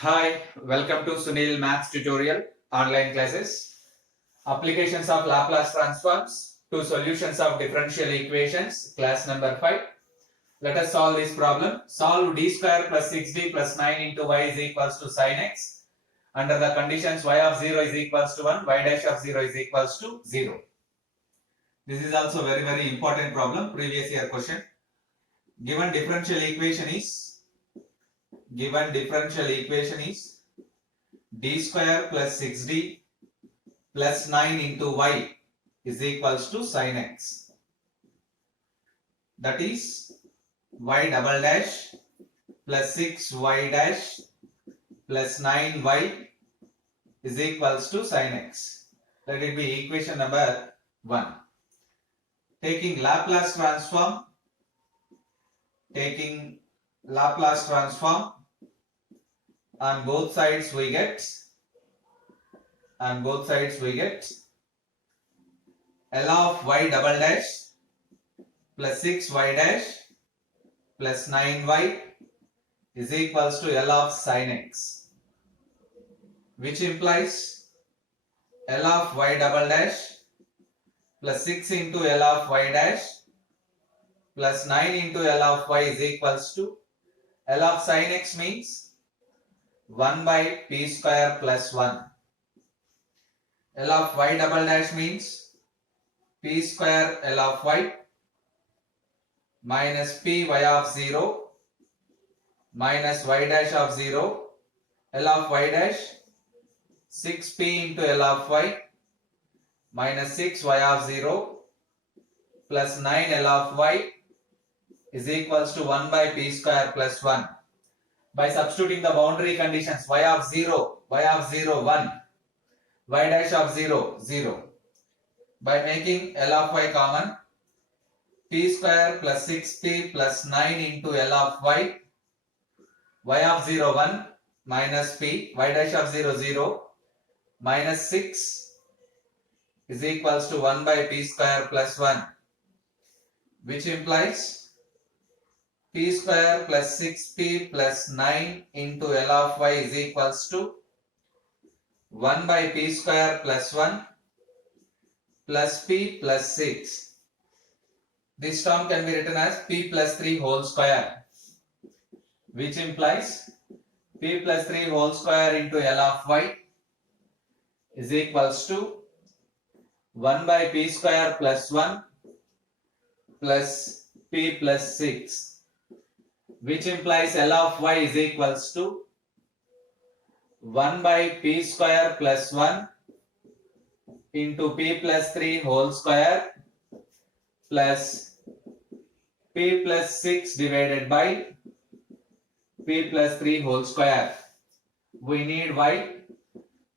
Hi, welcome to Sunil Maths tutorial online classes. Applications of Laplace transforms to solutions of differential equations, class number 5. Let us solve this problem. Solve d square plus 6d plus 9 into y is equals to sin x under the conditions y of 0 is equals to 1, y dash of 0 is equals to 0. This is also very important problem, previous year question. Given differential equation is d square plus 6d plus 9 into y is equals to sin x. That is y double dash plus 6y dash plus 9y is equals to sin x. Let it be equation number 1. Taking Laplace transform on both sides we get L of y double dash plus 6y dash plus 9y is equals to L of sin x, which implies L of y double dash plus 6 into L of y dash plus 9 into L of y is equals to L of sin x means 1 by p square plus 1. L of y double dash means p square L of y minus p y of 0 minus y dash of 0 L of y dash 6p into L of y minus 6y of 0 plus 9 L of y is equals to 1 by p square plus 1. By substituting the boundary conditions y of 0 1, y dash of 0 0. By making L of y common, p square plus 6p plus 9 into L of y of 0 1 minus p, y dash of 0 0 minus 6 is equals to 1 by p square plus 1, which implies p square plus 6p plus 9 into L of y is equals to 1 by p square plus 1 plus p plus 6. This term can be written as p plus 3 whole square, which implies p plus 3 whole square into L of y is equals to 1 by p square plus 1 plus p plus 6, which implies L of y is equals to 1 by p square plus 1 into p plus 3 whole square plus p plus 6 divided by p plus 3 whole square. We need y.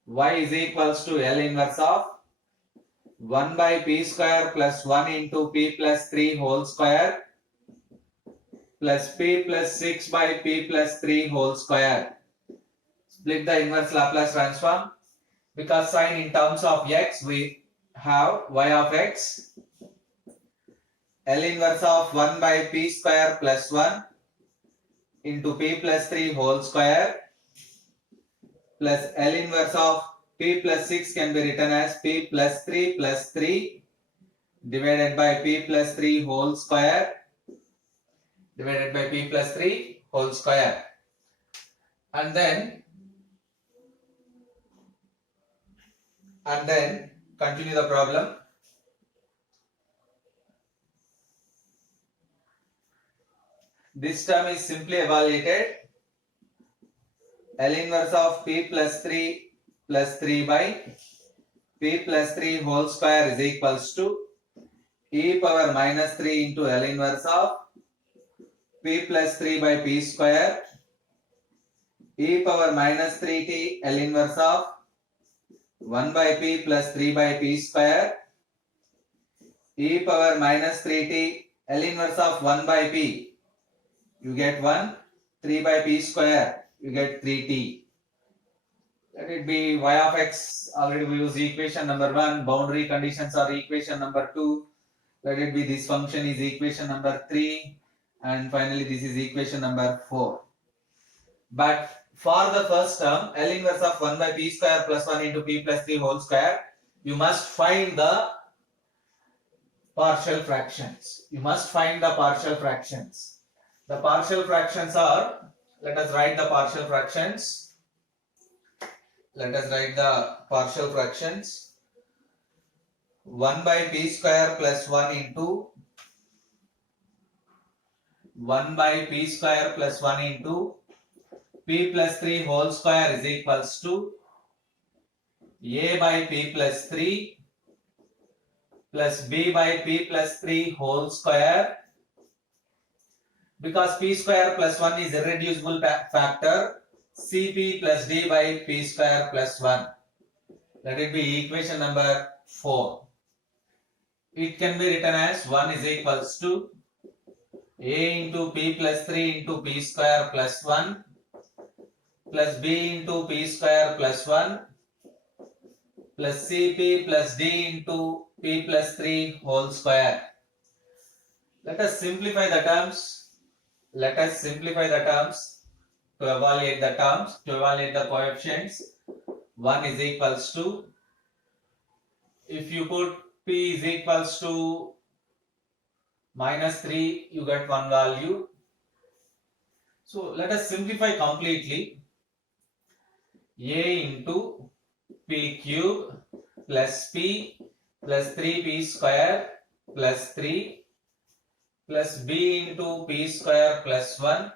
Y is equals to L inverse of 1 by p square plus 1 into p plus 3 whole square plus p plus 6 by p plus 3 whole square. Split the inverse Laplace transform. Because sin in terms of x, we have y of x L inverse of 1 by p square plus 1 into p plus 3 whole square plus L inverse of p plus 6 can be written as p plus 3 divided by p plus 3 whole square divided by p plus 3 whole square. And then continue the problem. This term is simply evaluated. L inverse of p plus 3 by p plus 3 whole square is equals to e power minus 3 into L inverse of p plus 3 by p square e power minus 3t L inverse of 1 by p plus 3 by p square e power minus 3t L inverse of 1 by p, you get 1, 3 by p square, you get 3t. Let it be y of x. Already we use equation number 1. Boundary conditions are equation number 2. Let it be this function is equation number 3. And finally this is equation number 4. But For the first term, L inverse of 1 by p square plus 1 into p plus 3 whole square, you must find the partial fractions. You must find the partial fractions. The partial fractions are, let us write the partial fractions. Let us write the partial fractions. 1 by p square plus 1 into 1 by p square plus 1 into p plus 3 whole square is equals to a by p plus 3 plus b by p plus 3 whole square. Because p square plus 1 is irreducible factor, cp plus d by p square plus 1. Let it be equation number 4. It can be written as 1 is equals to a into p plus 3 into p square plus 1 plus b into p square plus 1 plus cp plus d into p plus 3 whole square. Let us simplify the terms. Let us simplify the terms to evaluate the terms, to evaluate the coefficients. 1 is equals to, if you put p is equals to minus 3, you get one value. So let us simplify completely. A into p cube plus p plus 3p square plus 3 plus b into p square plus 1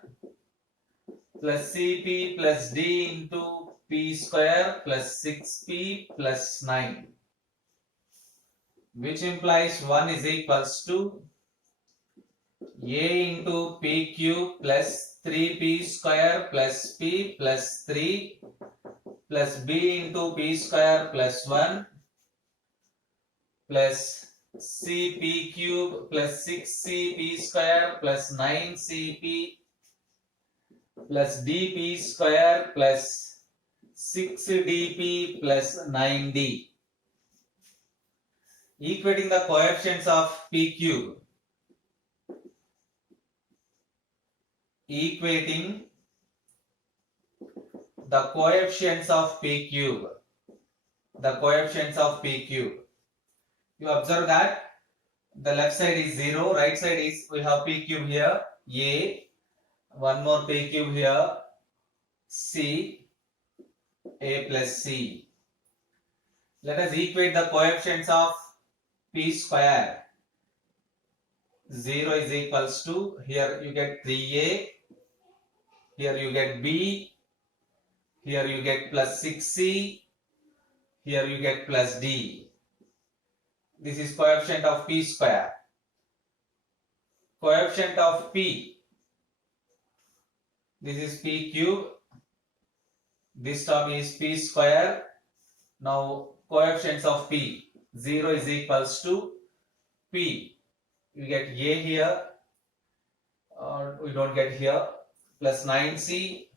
plus cp plus d into p square plus 6p plus 9, which implies 1 is equals to a into p cube plus 3p square plus p plus 3 plus b into p square plus 1 plus cp cube plus 6cp square plus 9cp plus dp square plus 6dp plus 9d. Equating the coefficients of p cube. Equating the coefficients of p cube. The coefficients of p cube. You observe that the left side is 0, right side is, we have p cube here, a, one more p cube here, c, a plus c. Let us equate the coefficients of p square. 0 is equals to, here you get 3a, here you get b, here you get plus 6c, here you get plus d. This is coefficient of p square. Coefficient of p. This is p cube. This term is p square. Now coefficients of p. 0 is equals to p. We get a here. Or we don't get here. Plus 9c.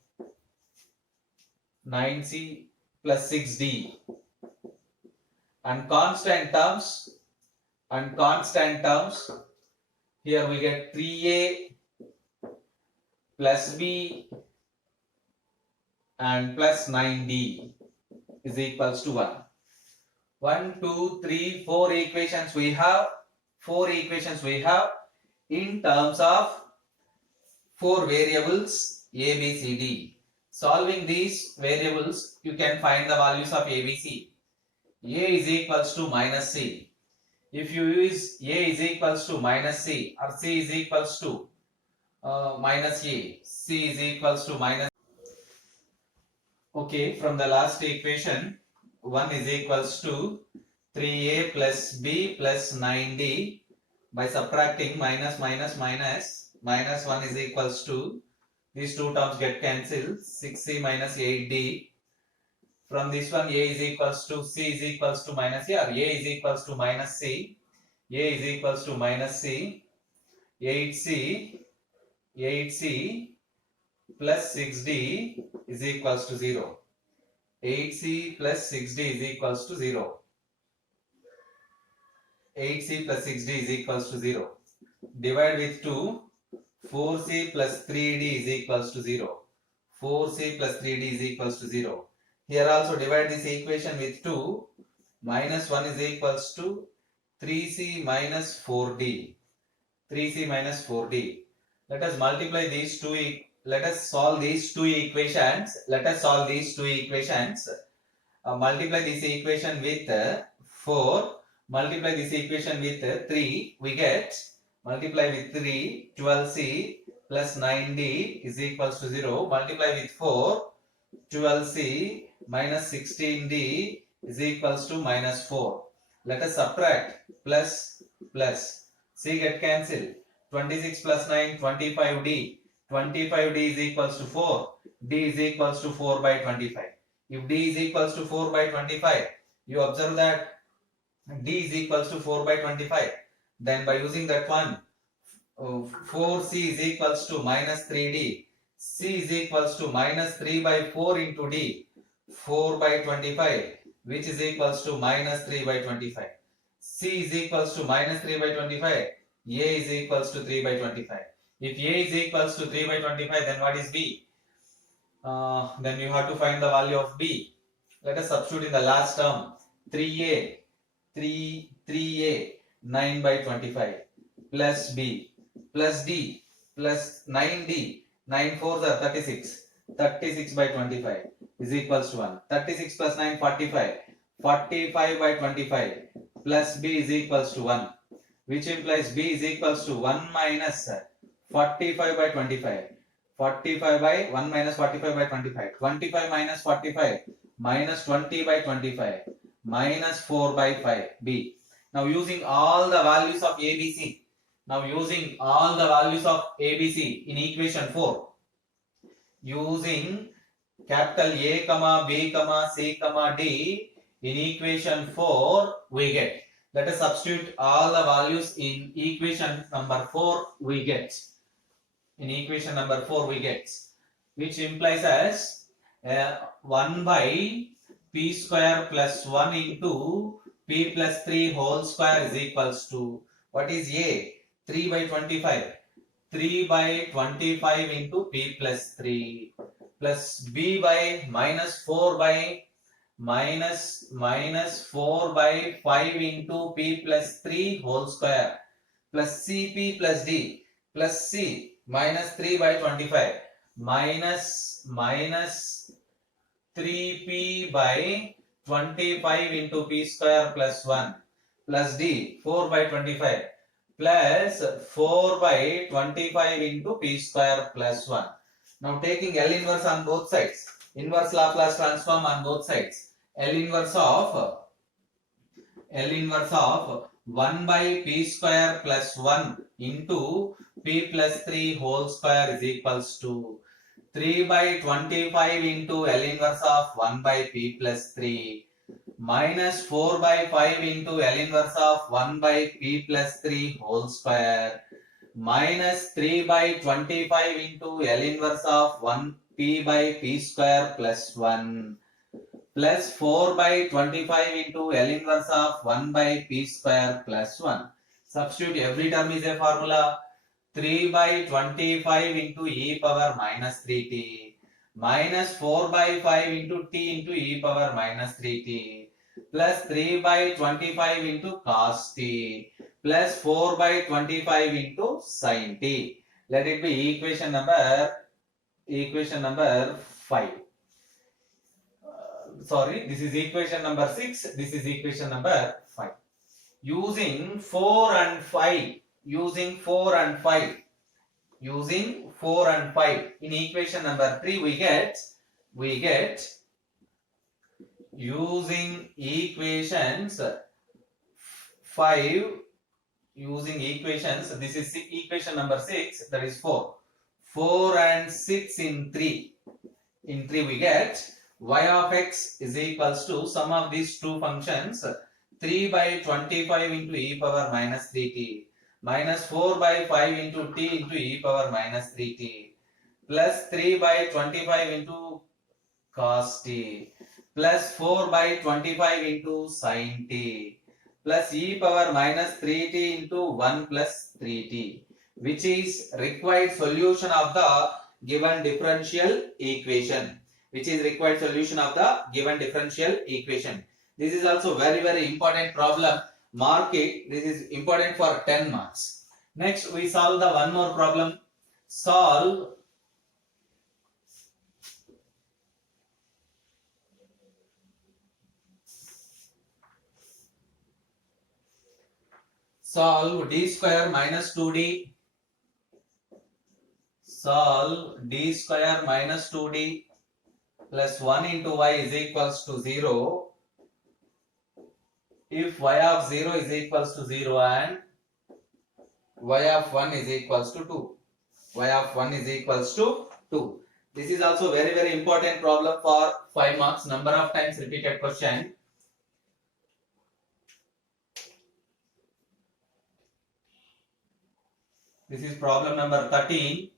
9c plus 6d. And constant terms, here we get 3a plus b and plus 9d is equals to 1. 1, 2, 3, 4 equations we have. 4 equations we have in terms of 4 variables a, b, c, d. Solving these variables, you can find the values of a, b, c. A is equals to minus c. If you use a is equals to minus c or c is equals to minus a, c is equals to minus. Okay, from the last equation, 1 is equals to 3a plus b plus 9d. By subtracting minus 1 is equals to, these two terms get cancelled, 6c minus 8d. From this one, a is equals to c is equals to minus a, or a is equals to minus c. A is equals to minus c. 8c plus 6d is equals to 0. 8c plus 6d is equals to 0. 8c plus 6d is equals to 0. Divide with 2. 4c plus 3d is equals to 0. 4c plus 3d is equals to 0. Here also divide this equation with 2. Minus 1 is equals to 3c minus 4d. 3c minus 4d. Let us multiply these two. Let us solve these two equations. Multiply this equation with 4. Multiply this equation with 3. We get, multiply with 3, 12c plus 9d is equals to 0. Multiply with 4, 12c minus 16d is equals to minus 4. Let us subtract. Plus. C get cancelled. 26 plus 9, 25d. 25d is equals to 4. D is equals to 4 by 25. If d is equals to 4 by 25, you observe that d is equals to 4 by 25. Then by using that one, 4c is equals to minus 3d. C is equals to minus 3 by 4 into d. 4 by 25, which is equals to minus 3 by 25. C is equals to minus 3 by 25. A is equals to 3 by 25. If A is equals to 3 by 25, then what is B? Then you have to find the value of B. Let us substitute in the last term. 3A 9 by 25 plus B plus D plus 9D. 9 4s are 36. 36 by 25 is equals to 1. 36 plus 9, 45. 45 by 25 plus B is equals to 1, which implies B is equals to 1 minus 45 by 25. 45 by 1 minus 45 by 25. 25 minus 45 minus 20 by 25 minus 4 by 5 B. Now using all the values of ABC. In equation 4. Using capital A, B, C, D in equation 4 we get. Let us substitute all the values in equation number 4 we get. Which implies as 1 by p square plus 1 into p plus 3 whole square is equals to, what is A? 3 by 25. 3 by 25 into p plus 3 plus B by minus 4 by 5 into p plus 3 whole square plus CP plus D plus C minus 3 by 25 minus 3p by 25 into p square plus 1 plus D 4 by 25 plus 4 by 25 into p square plus 1. Now taking L inverse on both sides, inverse Laplace transform on both sides. L inverse of 1 by p square plus 1 into p plus 3 whole square is equals to 3 by 25 into L inverse of 1 by p plus 3 minus 4 by 5 into L inverse of 1 by p plus 3 whole square minus 3 by 25 into L inverse of 1 p by p square plus 1 plus 4 by 25 into L inverse of 1 by p square plus 1. Substitute every term is a formula. 3 by 25 into e power minus 3t minus 4 by 5 into t into e power minus 3t plus 3 by 25 into cos t plus 4 by 25 into sin t. Let it be equation number 5. This is equation number 6. This is equation number 5. Using 4 and 5 in equation number 3 we get using equations 5 this is equation number 6, that is 4 and 6 in 3 we get y of x is equals to sum of these two functions 3 by 25 into e power minus 3t minus 4 by 5 into t into e power minus 3t plus 3 by 25 into cos t plus 4 by 25 into sin t plus e power minus 3t into 1 plus 3t, which is required solution of the given differential equation, which is required solution of the given differential equation. This is also very important problem. Mark it. This is important for 10 marks. Next, we solve the one more problem. Solve d square minus 2d. Solve d square minus 2d plus 1 into y is equals to 0 if y of 0 is equals to 0 and y of 1 is equals to 2. Y of 1 is equals to 2. This is also very important problem for 5 marks. Number of times repeated question. This is problem number 13.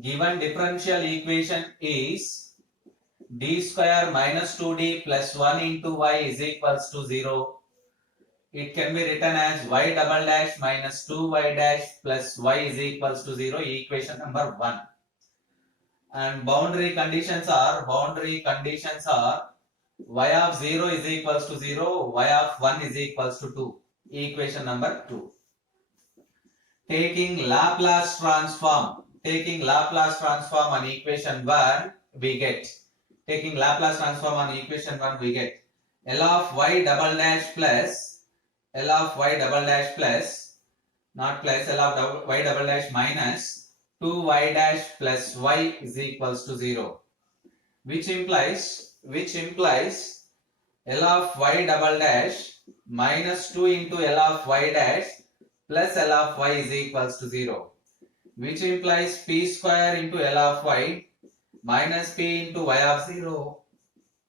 Given differential equation is d square minus 2d plus 1 into y is equals to 0. It can be written as y double dash minus 2y dash plus y is equals to 0, equation number 1. And boundary conditions are y of 0 is equals to 0, y of 1 is equals to 2, equation number 2. Taking Laplace transform on equation 1 we get. Taking Laplace transform on equation 1 we get L of y double dash plus L of y double dash plus, not plus, L of y double dash minus 2y dash plus y is equals to 0, which implies L of y double dash minus 2 into L of y dash plus L of y is equals to 0, which implies p square into L of y minus p into y of 0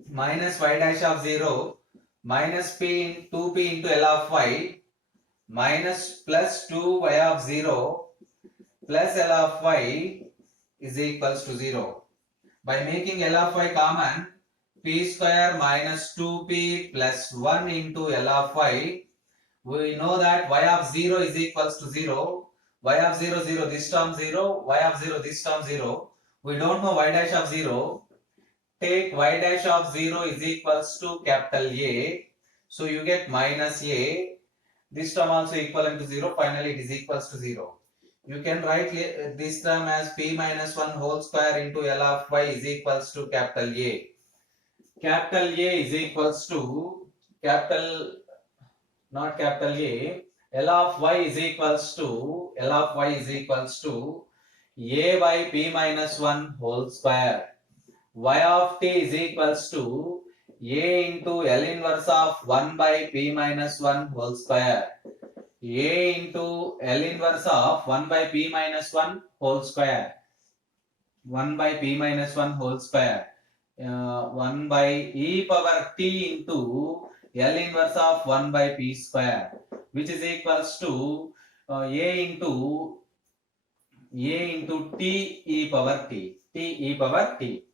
minus y dash of 0 minus p 2p into L of y minus plus 2y of 0 plus L of y is equals to 0. By making L of y common, p square minus 2p plus 1 into L of y, we know that y of 0 is equals to 0. Y of 0, 0, this term 0, y of 0, this term 0. We don't know y dash of 0. Take y dash of 0 is equals to capital A. So you get minus A. This term also equivalent to 0. Finally it is equals to 0. You can write this term as p minus 1 whole square into L of y is equals to capital A. Capital A is equals to not capital A. L of y is equals to A by p minus 1 whole square. Y of t is equals to A into L inverse of 1 by p minus 1 whole square. A into L inverse of 1 by p minus 1 whole square. 1 by p minus 1 whole square. 1 by e power t into L inverse of 1 by p square, which is equals to A into t e power t.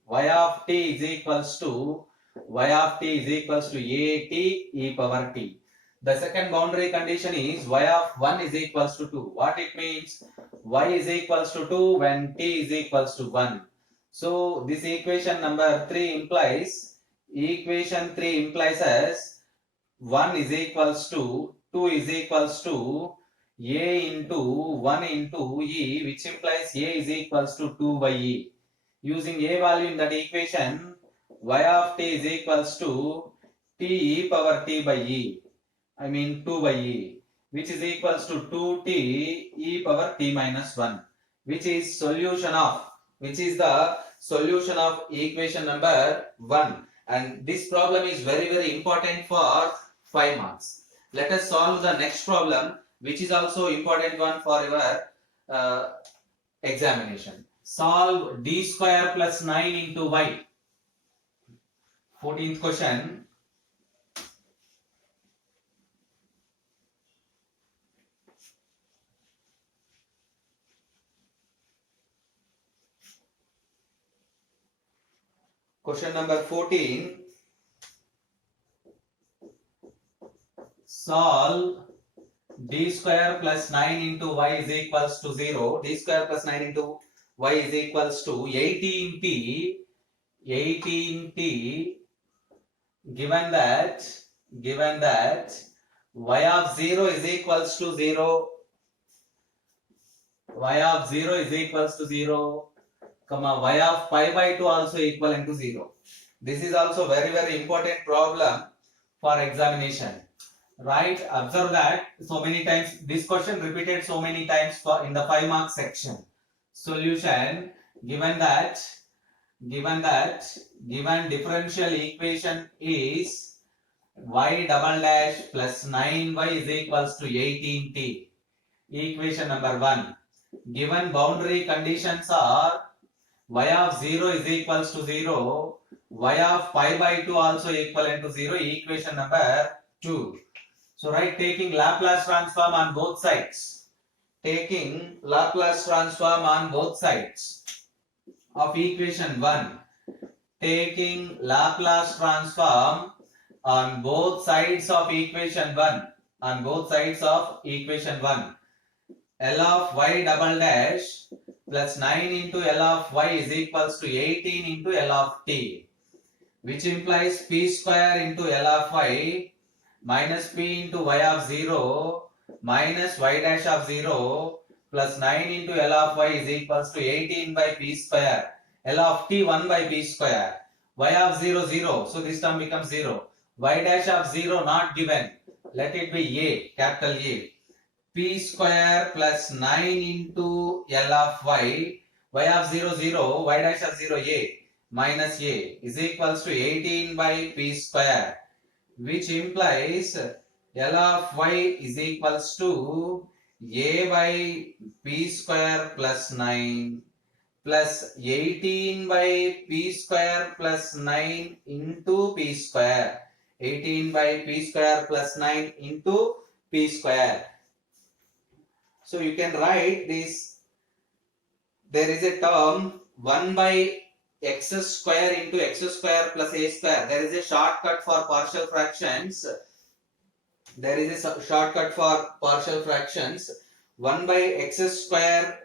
Y of t is equals to at e power t. The second boundary condition is y of 1 is equals to 2. What it means? Y is equals to 2 when t is equals to 1. So this equation number 3 implies as 1 is equals to 2 is equals to a into 1 into e, which implies a is equals to 2 by e. Using a value in that equation, y of t is equals to t e power t by e. I mean 2 by e, which is equals to 2t e power t minus 1, which is the solution of equation number 1. And this problem is very important for 5 marks. Let us solve the next problem, which is also important one for your examination. Solve d square plus 9 into y. 14th question. Question number 14. Solve d square plus 9 into y is equals to 0. D square plus 9 into y is equals to 18t, 18t, given that y of 0 is equals to 0, y of 0 is equals to 0, comma y of pi by 2 also equivalent to 0. This is also very important problem for examination. Right? Observe that so many times this question repeated so many times for in the 5 mark section. Solution: given differential equation is y double dash plus 9y is equals to 18t. Equation number 1. Given boundary conditions are y of 0 is equals to 0, y of pi by 2 also equivalent to 0. Equation number 2. So write taking Laplace transform on both sides. Taking Laplace transform on both sides of equation 1. Taking Laplace transform on both sides of equation 1. On both sides of equation 1. L of y double dash plus 9 into L of y is equals to 18 into L of t, which implies p square into L of y minus p into y of 0 minus y dash of 0 plus 9 into L of y is equals to 18 by p square. L of t 1 by p square. Y of 0 0. So this term becomes 0. Y dash of 0 not given. Let it be a, capital A. P square plus 9 into L of y. Y of 0 0. Y dash of 0 a minus a is equals to 18 by p square, which implies L of y is equals to a by p square plus 9 plus 18 by p square plus 9 into p square. 18 by p square plus 9 into p square. So you can write this. There is a term 1 by x square into x square plus a square. There is a shortcut for partial fractions. 1 by x square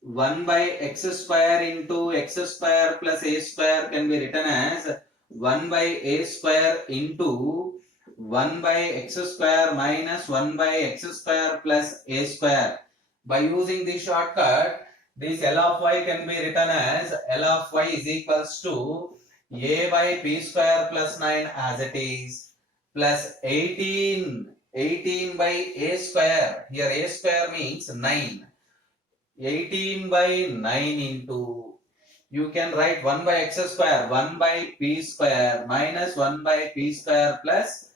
1 by x square into x square plus a square can be written as 1 by a square into 1 by x square minus 1 by x square plus a square. By using this shortcut, this L of y can be written as L of y is equals to a by p square plus 9 as it is plus 18 by a square. Here a square means 9. 18 by 9 into, you can write 1 by x square, 1 by p square minus 1 by p square plus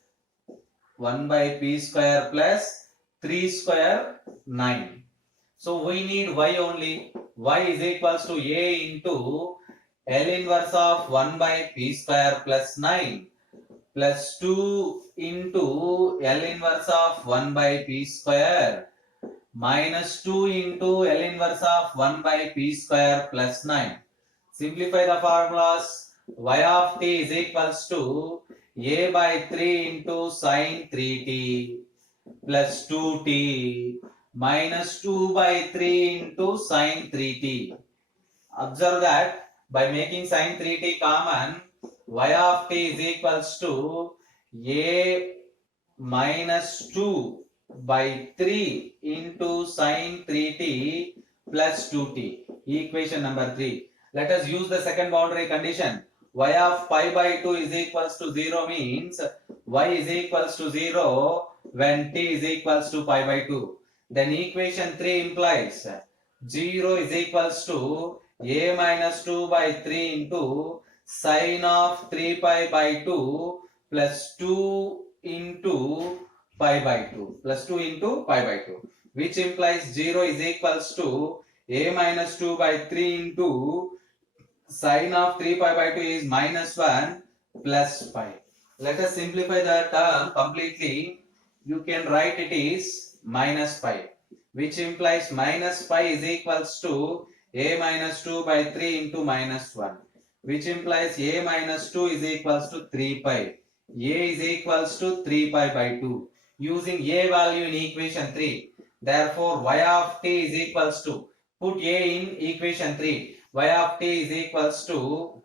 1 by p square plus 3 square 9. So we need y only. Y is equals to a into L inverse of 1 by p square plus 9 plus 2 into L inverse of 1 by p square minus 2 into L inverse of 1 by p square plus 9. Simplify the formulas. Y of t is equals to a by 3 into sine 3t plus 2t minus 2 by 3 into sine 3t. Observe that by making sine 3t common, y of t is equals to a minus 2 by 3 into sine 3t plus 2t. Equation number 3. Let us use the second boundary condition. Y of pi by 2 is equals to 0 means y is equals to 0 when t is equals to pi by 2. Then equation 3 implies 0 is equals to a minus 2 by 3 into sine of 3 pi by 2 plus 2 into pi by 2 plus 2 into pi by 2, which implies 0 is equals to a minus 2 by 3 into sine of 3 pi by 2 is minus 1 plus pi. Let us simplify the term completely. You can write it is minus pi, which implies minus pi is equals to a minus 2 by 3 into minus 1, which implies a minus 2 is equals to 3 pi. A is equals to 3 pi by 2. Using a value in equation 3, Therefore, y of t is equals to, put a in equation 3. Y of t is equals to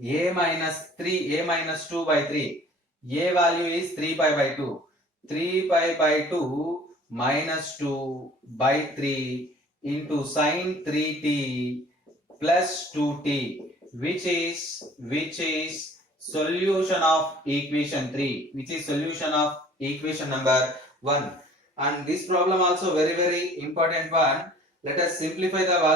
a minus 2 by 3. A value is 3 pi by 2. 3 pi by 2 minus 2 by 3 into sine 3t plus 2t, which is solution of equation 3, which is solution of equation number 1. And this problem also very important one. Let us simplify the value.